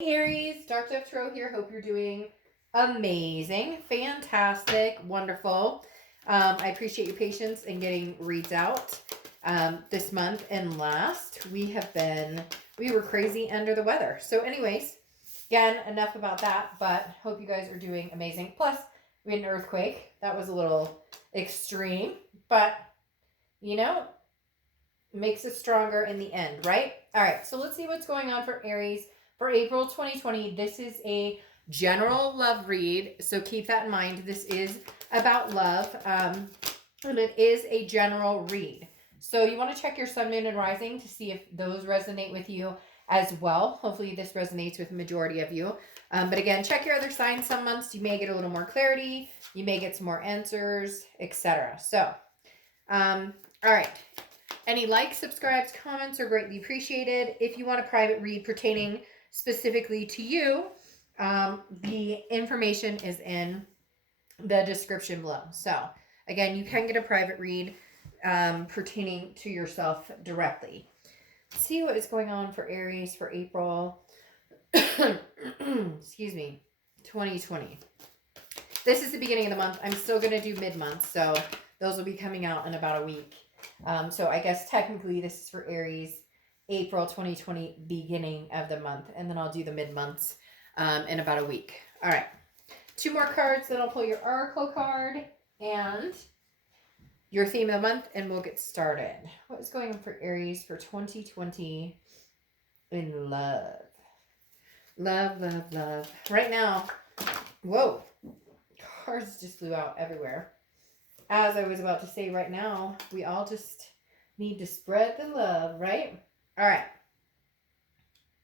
Aries, Dark Dove Tarot here. Hope you're doing amazing, fantastic, wonderful. I appreciate your patience in getting reads out this month and last. We were crazy under the weather. So anyways, again, enough about that, but hope you guys are doing amazing. Plus, we had an earthquake. That was a little extreme, but you know, makes us stronger in the end, right? All right, so let's see what's going on for Aries for April 2020. This is a general love read, so keep that in mind. This is about love, and it is a general read. So you want to check your sun, moon, and rising to see if those resonate with you as well. Hopefully this resonates with the majority of you. But again, check your other signs. Some months you may get a little more clarity. You may get some more answers, etc. So, all right. Any likes, subscribes, comments are greatly appreciated. If you want a private read pertaining specifically to you, the information is in the description below. So, again, you can get a private read pertaining to yourself directly. Let's see what is going on for Aries for April, excuse me, 2020. This is the beginning of the month. I'm still going to do mid-month, so those will be coming out in about a week. So I guess technically this is for Aries, April 2020, beginning of the month. And then I'll do the mid-months in about a week. All right. 2 more cards. Then I'll pull your Oracle card and your theme of the month. And we'll get started. What is going on for Aries for 2020 in love? Love, love, love. Right now, whoa. Cards just flew out everywhere. As I was about to say, right now, we all just need to spread the love, right? All right.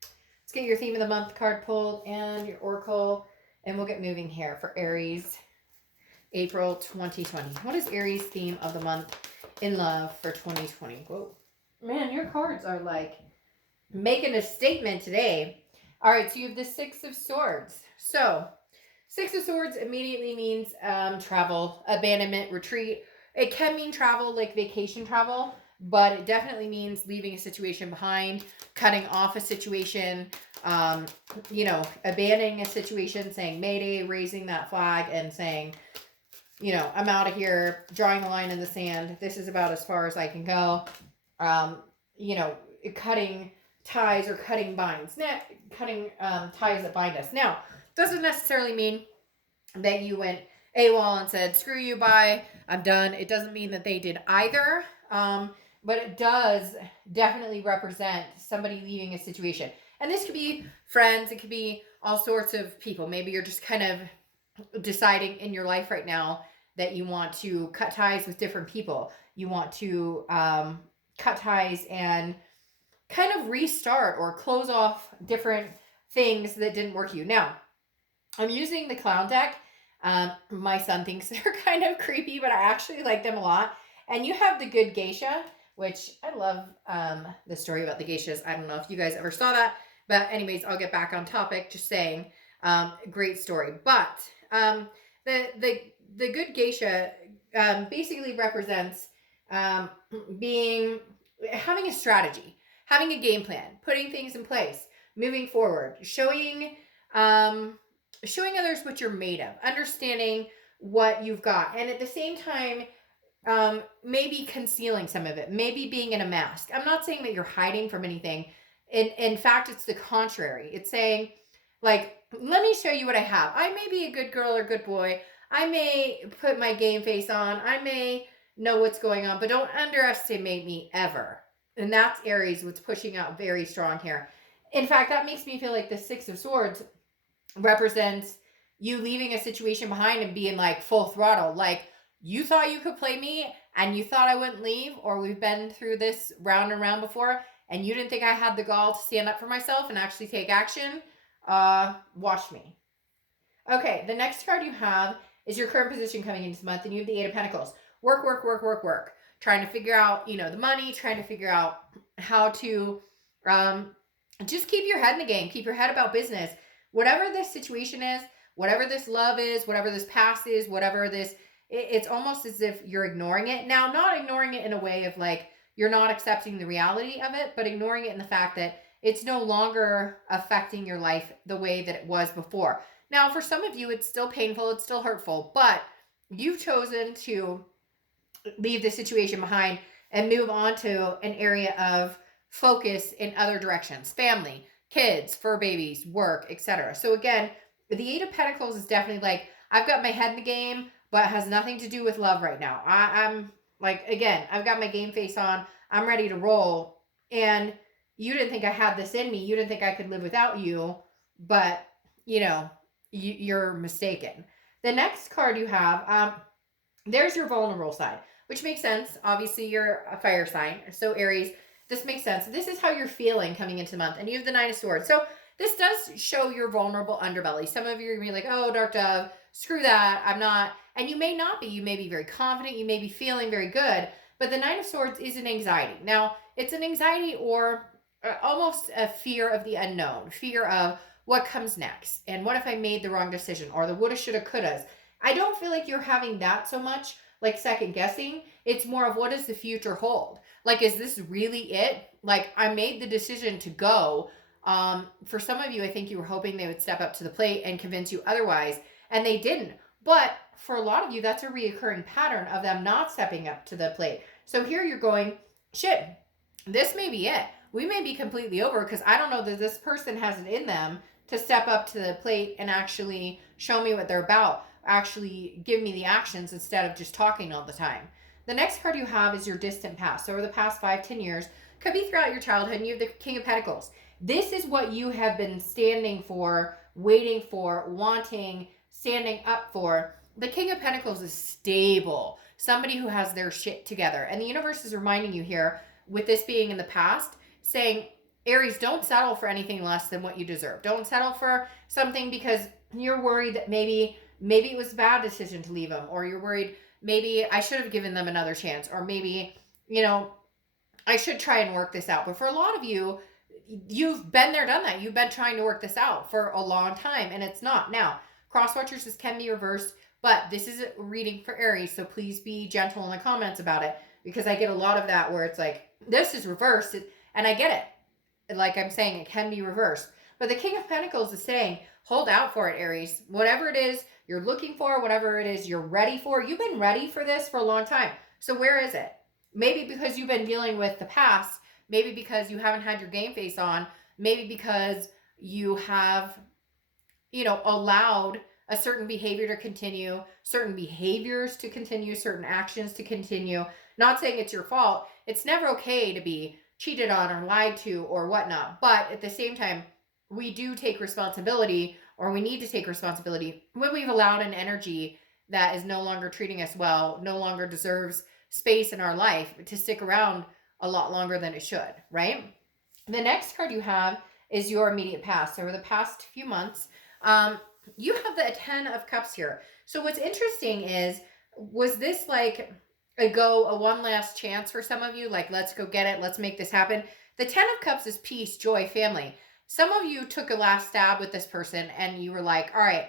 Let's get your theme of the month card pulled and your oracle, and we'll get moving here for Aries, April 2020. What is Aries' theme of the month in love for 2020? Whoa. Man, your cards are like making a statement today. All right, so you have the 6 of Swords. So 6 of Swords immediately means travel, abandonment, retreat. It can mean travel, like vacation travel, but it definitely means leaving a situation behind, cutting off a situation, abandoning a situation, saying Mayday, raising that flag and saying, I'm out of here, drawing a line in the sand. This is about as far as I can go. Cutting ties or cutting binds, cutting ties that bind us. Now, doesn't necessarily mean that you went AWOL and said, screw you, bye, I'm done. It doesn't mean that they did either. But it does definitely represent somebody leaving a situation. And this could be friends. It could be all sorts of people. Maybe you're just kind of deciding in your life right now that you want to cut ties with different people. You want to cut ties and kind of restart or close off different things that didn't work for you. Now, I'm using the clown deck. My son thinks they're kind of creepy, but I actually like them a lot. And you have the Good Geisha, which I love the story about the geishas. I don't know if you guys ever saw that. But anyways, I'll get back on topic. Just saying, great story. But the Good Geisha basically represents having a strategy, having a game plan, putting things in place, moving forward, showing others what you're made of, understanding what you've got, and at the same time, maybe concealing some of it, maybe being in a mask. I'm not saying that you're hiding from anything. In fact, it's the contrary. It's saying, like, let me show you what I have. I may be a good girl or good boy. I may put my game face on. I may know what's going on, but don't underestimate me ever. And that's Aries, what's pushing out very strong here. In fact, that makes me feel like the 6 of Swords represents you leaving a situation behind and being like full throttle. Like, you thought you could play me and you thought I wouldn't leave, or we've been through this round and round before and you didn't think I had the gall to stand up for myself and actually take action. Watch me. Okay, the next card you have is your current position coming into this month, and you have the 8 of Pentacles. Work. Trying to figure out, the money, trying to figure out how to just keep your head in the game, keep your head about business. Whatever this situation is, whatever this love is, whatever this past is, whatever this, it's almost as if you're ignoring it. Now, not ignoring it in a way of like, you're not accepting the reality of it, but ignoring it in the fact that it's no longer affecting your life the way that it was before. Now, for some of you, it's still painful, it's still hurtful, but you've chosen to leave the situation behind and move on to an area of focus in other directions: family, kids, fur babies, work, etc. So again, the Eight of Pentacles is definitely like, I've got my head in the game, but it has nothing to do with love right now. I'm like, again, I've got my game face on, I'm ready to roll. And you didn't think I had this in me, you didn't think I could live without you, but you're mistaken. The next card you have, there's your vulnerable side, which makes sense. Obviously, you're a fire sign. So Aries, this makes sense. This is how you're feeling coming into the month. And you have the Nine of Swords. So this does show your vulnerable underbelly. Some of you are going to be like, oh, Dark Dove, screw that. I'm not. And you may not be. You may be very confident. You may be feeling very good. But the Nine of Swords is an anxiety. Now, it's an anxiety or almost a fear of the unknown, fear of what comes next. And what if I made the wrong decision, or the woulda, shoulda, couldas. I don't feel like you're having that so much, like second guessing. It's more of, what does the future hold? Like, is this really it? Like, I made the decision to go. For some of you, I think you were hoping they would step up to the plate and convince you otherwise, and they didn't. But for a lot of you, that's a reoccurring pattern of them not stepping up to the plate. So here you're going, shit, this may be it. We may be completely over, because I don't know that this person has it in them to step up to the plate and actually show me what they're about, actually give me the actions instead of just talking all the time. The next card you have is your distant past. So over the past 5-10 years, could be throughout your childhood, and you have the King of Pentacles. This is what you have been standing for, waiting for, wanting, standing up for. The King of Pentacles is stable, somebody who has their shit together. And the universe is reminding you here, with this being in the past, saying, Aries, don't settle for anything less than what you deserve. Don't settle for something because you're worried that maybe it was a bad decision to leave them, or you're worried maybe I should have given them another chance, or maybe, I should try and work this out. But for a lot of you, you've been there, done that. You've been trying to work this out for a long time, and it's not. Now, cross watchers, this can be reversed, but this is a reading for Aries, so please be gentle in the comments about it, because I get a lot of that where it's like, this is reversed, and I get it. Like I'm saying, it can be reversed. But the King of Pentacles is saying, hold out for it, Aries. Whatever it is you're looking for, whatever it is you're ready for, you've been ready for this for a long time. So where is it? Maybe because you've been dealing with the past, maybe because you haven't had your game face on, maybe because you have, allowed a certain behavior to continue, certain behaviors to continue, certain actions to continue. Not saying it's your fault. It's never okay to be cheated on or lied to or whatnot. But at the same time, we do take responsibility, or we need to take responsibility when we've allowed an energy that is no longer treating us well, no longer deserves space in our life to stick around a lot longer than it should, right? The next card you have is your immediate past. Over the past few months, you have the Ten of Cups here. So what's interesting is, was this like a one last chance for some of you? Like, let's go get it. Let's make this happen. The Ten of Cups is peace, joy, family. Some of you took a last stab with this person and you were like, all right,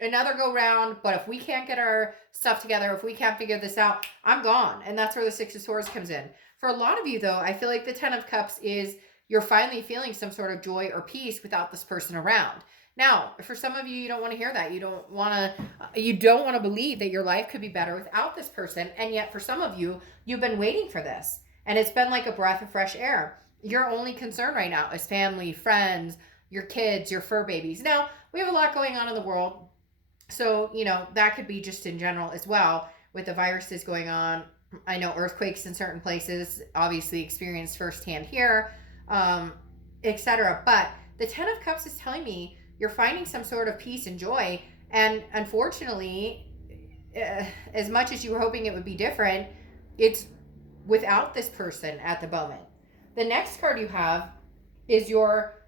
another go round, but if we can't get our stuff together, if we can't figure this out, I'm gone. And that's where the Six of Swords comes in. For a lot of you, though, I feel like the Ten of Cups is you're finally feeling some sort of joy or peace without this person around. Now, for some of you, you don't want to hear that. You don't want to believe that your life could be better without this person. And yet for some of you, you've been waiting for this. And it's been like a breath of fresh air. Your only concern right now is family, friends, your kids, your fur babies. Now, we have a lot going on in the world. So, that could be just in general as well, with the viruses going on. I know earthquakes in certain places, obviously experienced firsthand here, etc. But the Ten of Cups is telling me you're finding some sort of peace and joy. And unfortunately, as much as you were hoping it would be different, it's without this person at the moment. The next card you have is your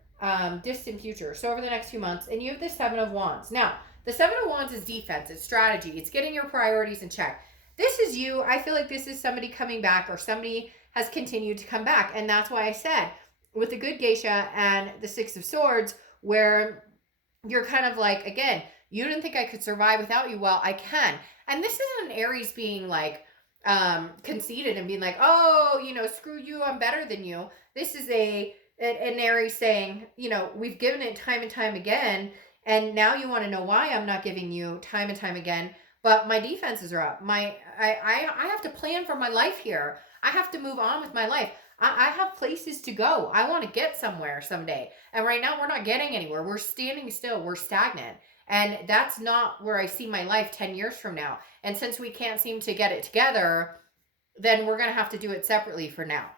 distant future. So over the next few months, and you have the Seven of Wands. Now, the Seven of Wands is defense, it's strategy, it's getting your priorities in check. This is you. I feel like this is somebody coming back, or somebody has continued to come back. And that's why I said, with the Good Geisha and the Six of Swords, where you're kind of like, again, you didn't think I could survive without you. Well, I can. And this isn't an Aries being like conceited and being like, oh, screw you, I'm better than you. This is a and Aries saying, you know, we've given it time and time again, and now you want to know why I'm not giving you time and time again. But my defenses are up. I have to plan for my life here. I have to move on with my life. I have places to go. I want to get somewhere someday. And right now we're not getting anywhere. We're standing still. We're stagnant. And that's not where I see my life 10 years from now. And since we can't seem to get it together, then we're going to have to do it separately for now.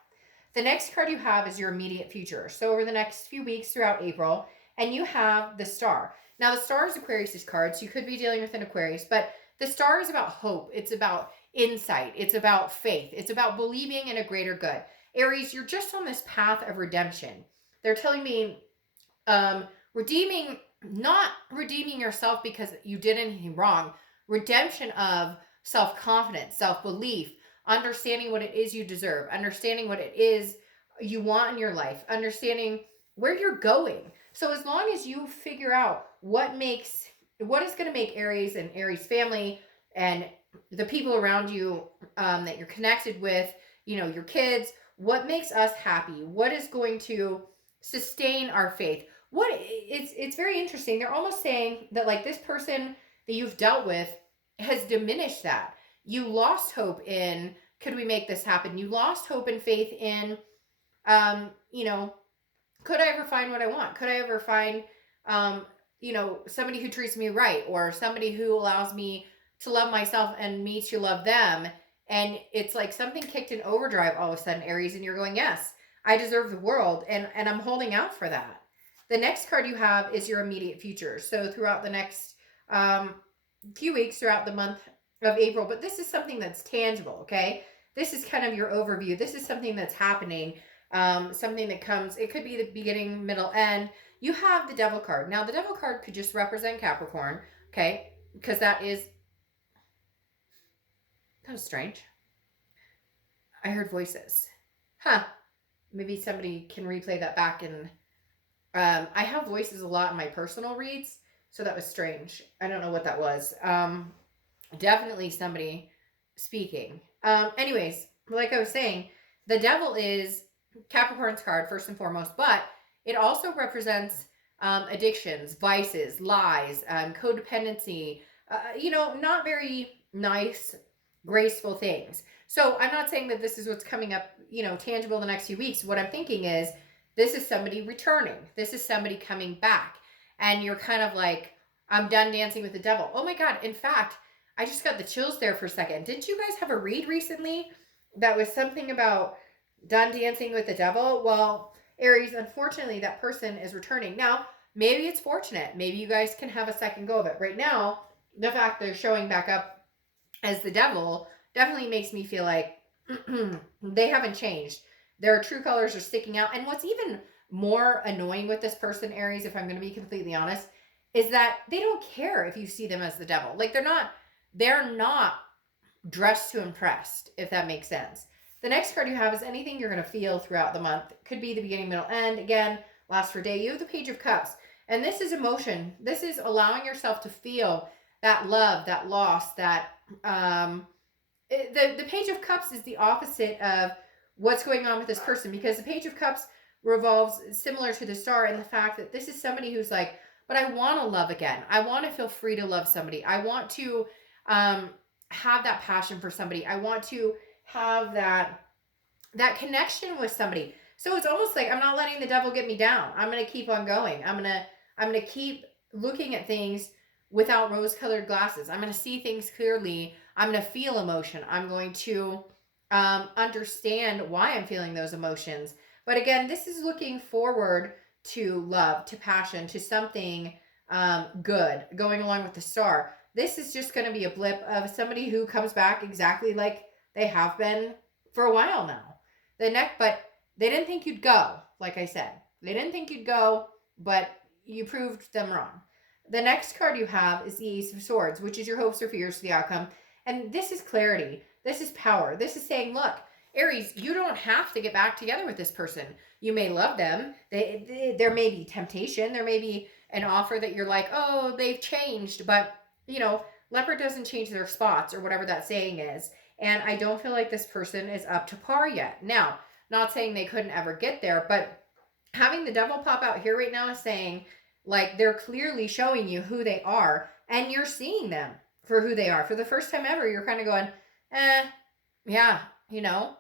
The next card you have is your immediate future. So over the next few weeks throughout April, and you have the Star. Now the Star is Aquarius' card, so you could be dealing with an Aquarius, but the Star is about hope. It's about insight. It's about faith. It's about believing in a greater good. Aries, you're just on this path of redemption. They're telling me redeeming, not redeeming yourself because you did anything wrong, redemption of self-confidence, self-belief, understanding what it is you deserve, understanding what it is you want in your life, understanding where you're going. So as long as you figure out what is going to make Aries and Aries family and the people around you that you're connected with, you know, your kids, what makes us happy, what is going to sustain our faith. It's very interesting. They're almost saying that like this person that you've dealt with has diminished that. You lost hope in, could we make this happen? You lost hope and faith in, you know, could I ever find what I want? Could I ever find, you know, somebody who treats me right, or somebody who allows me to love myself and me to love them? And it's like something kicked in overdrive all of a sudden, Aries, and you're going, yes, I deserve the world, and I'm holding out for that. The next card you have is your immediate future. So throughout the next few weeks, throughout the month of April, but this is something that's tangible, okay? This is kind of your overview. This is something that's happening, something that comes, it could be the beginning, middle, end. You have the Devil card. Now, the Devil card could just represent Capricorn, okay? Because that is kind of strange. I heard voices. Huh. Maybe somebody can replay that back. And I have voices a lot in my personal reads, so that was strange. I don't know what that was. Definitely somebody speaking. Anyways, like I was saying, the Devil is Capricorn's card first and foremost, but it also represents addictions, vices, lies, codependency, you know, not very nice, graceful things. So I'm not saying that this is what's coming up, you know, tangible the next few weeks. What I'm thinking is this is somebody returning. This is somebody coming back. And you're kind of like, I'm done dancing with the devil. Oh my God. In fact, I just got the chills there for a second. Didn't you guys have a read recently that was something about done dancing with the devil? Well, Aries, unfortunately, that person is returning. Now, maybe it's fortunate. Maybe you guys can have a second go of it. Right now, the fact they're showing back up as the devil definitely makes me feel like they haven't changed. Their true colors are sticking out. And what's even more annoying with this person, Aries, if I'm going to be completely honest, is that they don't care if you see them as the devil. Like they're not dressed to impress, if that makes sense. The next card you have is anything you're going to feel throughout the month. Could be the beginning, middle, end. Again, last for day. You have the Page of Cups. And this is emotion. This is allowing yourself to feel that love, that loss, that the Page of Cups is the opposite of what's going on with this person, because the Page of Cups revolves similar to the Star in the fact that this is somebody who's like, but I want to love again. I want to feel free to love somebody. I want to have that passion for somebody. I want to have that connection with somebody. So it's almost like I'm not letting the devil get me down. I'm going to keep on going. I'm going to keep looking at things without rose-colored glasses. I'm going to see things clearly. I'm going to feel emotion. I'm going to understand why I'm feeling those emotions. But again, this is looking forward to love, to passion, to something good, going along with the Star. This is just going to be a blip of somebody who comes back exactly like they have been for a while now. But they didn't think you'd go, like I said. They didn't think you'd go, but you proved them wrong. The next card you have is the Ace of Swords, which is your hopes or fears for the outcome. And this is clarity. This is power. This is saying, look, Aries, you don't have to get back together with this person. You may love them. There may be temptation. There may be an offer that you're like, oh, they've changed. But, you know, leopard doesn't change their spots, or whatever that saying is. And I don't feel like this person is up to par yet. Now, not saying they couldn't ever get there, but having the devil pop out here right now is saying, like, they're clearly showing you who they are, and you're seeing them for who they are. For the first time ever, you're kind of going, yeah, you know,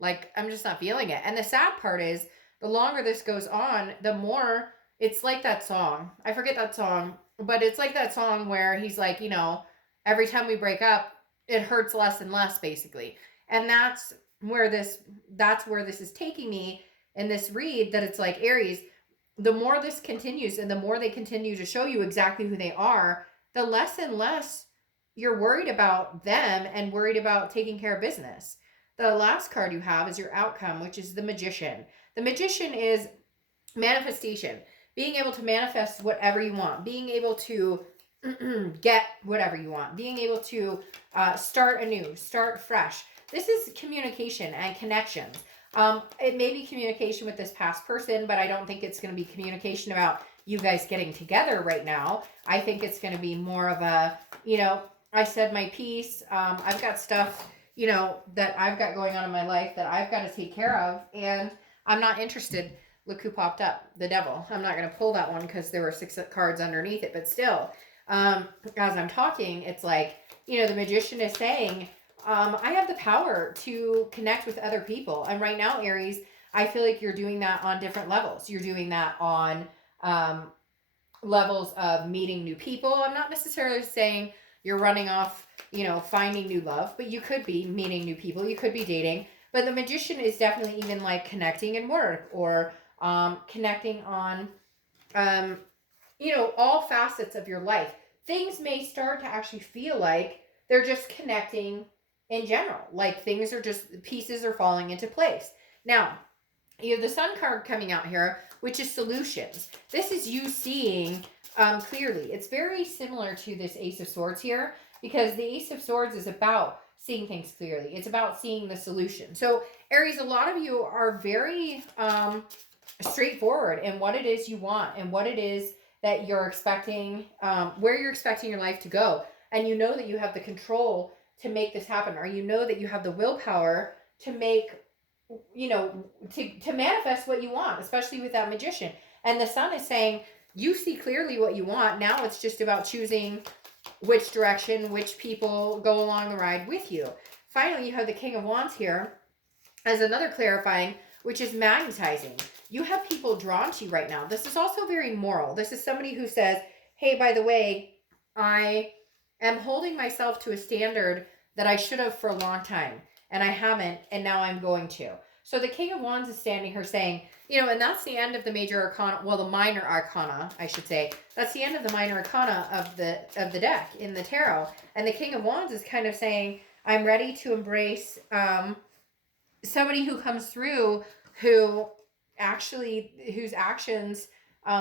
like, I'm just not feeling it. And the sad part is, the longer this goes on, the more it's like that song. I forget that song, but it's like that song where he's like, you know, every time we break up, it hurts less and less, basically. And that's where this is taking me in this read, that it's like, Aries, the more this continues and the more they continue to show you exactly who they are, the less and less you're worried about them and worried about taking care of business. The last card you have is your outcome, which is the Magician. The Magician is manifestation, being able to manifest whatever you want, being able to get whatever you want, being able to start anew, start fresh. This is communication and connections. It may be communication with this past person, but I don't think it's going to be communication about you guys getting together right now. I think it's going to be more of a, you know, I said my piece. I've got stuff, you know, that I've got going on in my life that I've got to take care of, and I'm not interested. Look who popped up, the devil. I'm not going to pull that one because there were 6 cards underneath it, but still, as I'm talking, it's like, you know, the Magician is saying, I have the power to connect with other people. And right now, Aries, I feel like you're doing that on different levels. You're doing that on levels of meeting new people. I'm not necessarily saying you're running off, you know, finding new love, but you could be meeting new people. You could be dating. But the Magician is definitely even like connecting in work, or connecting on, you know, all facets of your life. Things may start to actually feel like they're just connecting in general. Like, things are just, pieces are falling into place. Now, you have the Sun card coming out here, which is solutions. This is you seeing clearly. It's very similar to this Ace of Swords here, because the Ace of Swords is about seeing things clearly. It's about seeing the solution. So, Aries, a lot of you are very straightforward in what it is you want and what it is that you're expecting, where you're expecting your life to go. And you know that you have the control to make this happen, or you know that you have the willpower to make, you know, to manifest what you want, especially with that Magician. And the Sun is saying, you see clearly what you want. Now it's just about choosing which direction, which people go along the ride with you. Finally, you have the King of Wands here as another clarifying, which is magnetizing. You have people drawn to you right now. This is also very moral. This is somebody who says, hey, by the way, I am holding myself to a standard that I should have for a long time, and I haven't, and now I'm going to. So the King of Wands is standing here saying, you know, and that's the end of the major arcana, well, the minor arcana, I should say. That's the end of the minor arcana of the deck in the tarot. And the King of Wands is kind of saying, I'm ready to embrace somebody who comes through whose actions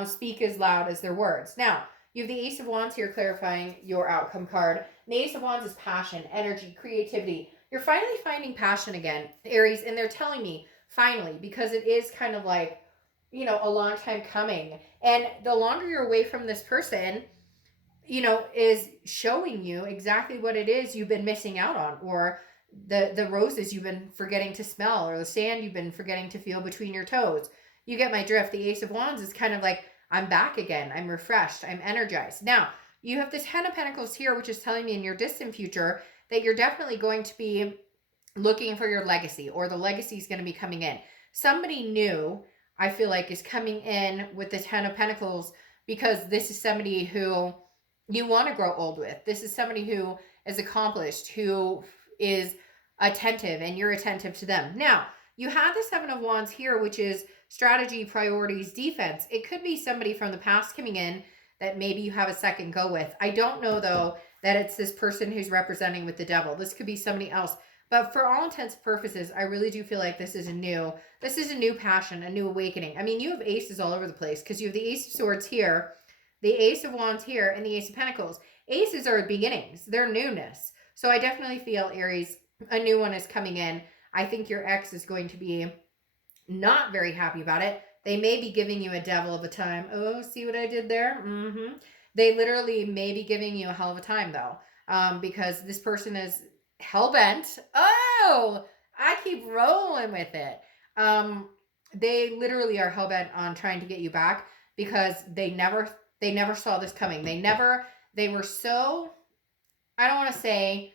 speak as loud as their words. Now, you have the Ace of Wands here clarifying your outcome card. And the Ace of Wands is passion, energy, creativity. You're finally finding passion again, Aries, and they're telling me, finally, because it is kind of like, you know, a long time coming. And the longer you're away from this person, you know, is showing you exactly what it is you've been missing out on, or the roses you've been forgetting to smell, or the sand you've been forgetting to feel between your toes. You get my drift. The Ace of Wands is kind of like, I'm back again. I'm refreshed. I'm energized. Now, you have the 10 of Pentacles here, which is telling me in your distant future that you're definitely going to be looking for your legacy, or the legacy is going to be coming in. Somebody new, I feel like, is coming in with the 10 of Pentacles, because this is somebody who you want to grow old with. This is somebody who is accomplished, who is attentive, and you're attentive to them. Now, you have the 7 of Wands here, which is strategy, priorities, defense. It could be somebody from the past coming in that maybe you have a second go with. I don't know, though, that it's this person who's representing with the devil. This could be somebody else. But for all intents and purposes, I really do feel like this is a new passion, a new awakening. I mean, you have aces all over the place, because you have the Ace of Swords here, the Ace of Wands here, and the Ace of Pentacles. Aces are beginnings. They're newness. So I definitely feel, Aries, a new one is coming in. I think your ex is going to be not very happy about it. They may be giving you a devil of a time. Oh, see what I did there? Mm-hmm. They literally may be giving you a hell of a time, though, because this person is hell-bent. Oh, I keep rolling with it. they literally are hell-bent on trying to get you back because they never saw this coming. They were so, I don't want to say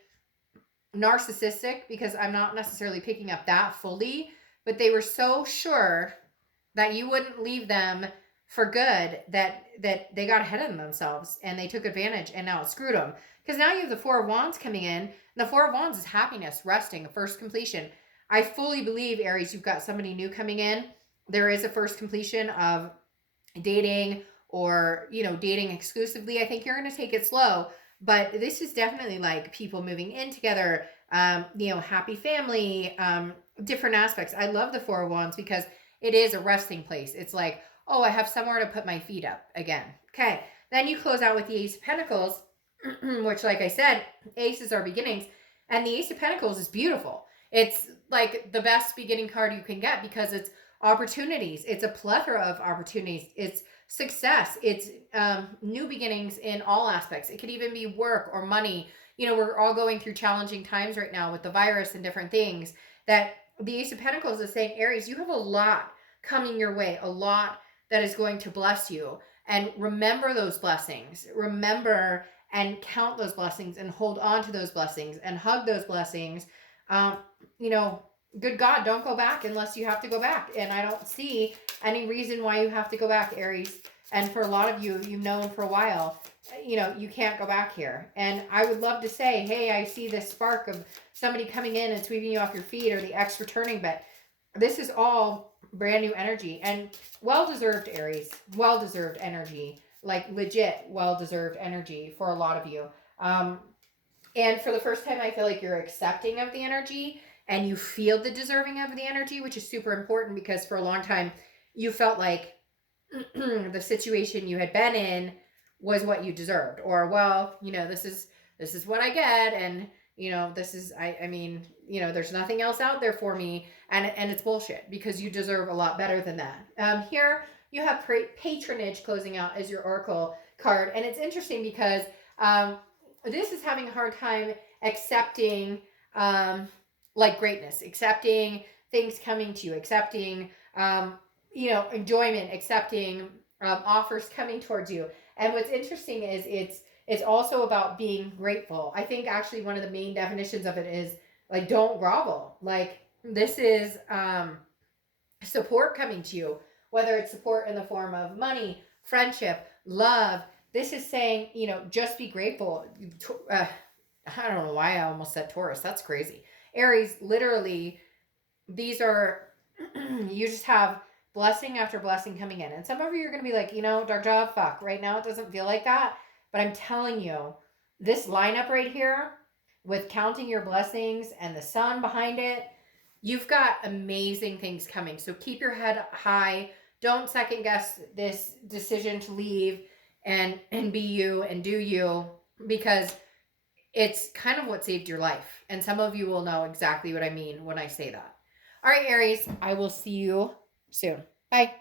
narcissistic because I'm not necessarily picking up that fully, but they were so sure that you wouldn't leave them for good that they got ahead of themselves and they took advantage and now it screwed them. Because now you have the Four of Wands coming in. And the Four of Wands is happiness, resting, a first completion. I fully believe, Aries, you've got somebody new coming in. There is a first completion of dating or, dating exclusively. I think you're going to take it slow, but this is definitely like people moving in together, happy family, different aspects. I love the Four of Wands because it is a resting place. It's like, oh, I have somewhere to put my feet up again. Okay. Then you close out with the Ace of Pentacles, which, like I said, aces are beginnings. And the Ace of Pentacles is beautiful. It's like the best beginning card you can get because it's opportunities. It's a plethora of opportunities. It's success. It's new beginnings in all aspects. It could even be work or money. We're all going through challenging times right now with the virus and different things. That the Ace of Pentacles is saying, Aries, you have a lot coming your way, a lot that is going to bless you. And remember those blessings. Remember and count those blessings and hold on to those blessings and hug those blessings. Um, Good God, don't go back unless you have to go back. And I don't see any reason why you have to go back, Aries. And for a lot of you, you've known for a while, you can't go back here. And I would love to say, hey, I see this spark of somebody coming in and sweeping you off your feet or the ex returning, but this is all brand new energy and well-deserved, Aries, well-deserved energy, like legit well-deserved energy for a lot of you. And for the first time, I feel like you're accepting of the energy and you feel the deserving of the energy, which is super important because for a long time you felt like the situation you had been in was what you deserved, or well, this is what I get, and this is I mean, there's nothing else out there for me, and it's bullshit because you deserve a lot better than that. Here you have patronage closing out as your oracle card, and it's interesting because this is having a hard time accepting like greatness, accepting things coming to you, accepting enjoyment, accepting offers coming towards you. And what's interesting is it's also about being grateful. I think actually one of the main definitions of it is like, don't grovel. Like, this is support coming to you, whether it's support in the form of money, friendship, love. This is saying, just be grateful. I don't know why I almost said Taurus. That's crazy. Aries, literally, these are, you just have blessing after blessing coming in. And some of you are going to be like, Dark Job, fuck. Right now it doesn't feel like that. But I'm telling you, this lineup right here with counting your blessings and the sun behind it, you've got amazing things coming. So keep your head high. Don't second guess this decision to leave and be you and do you, because it's kind of what saved your life. And some of you will know exactly what I mean when I say that. All right, Aries, I will see you soon. Bye.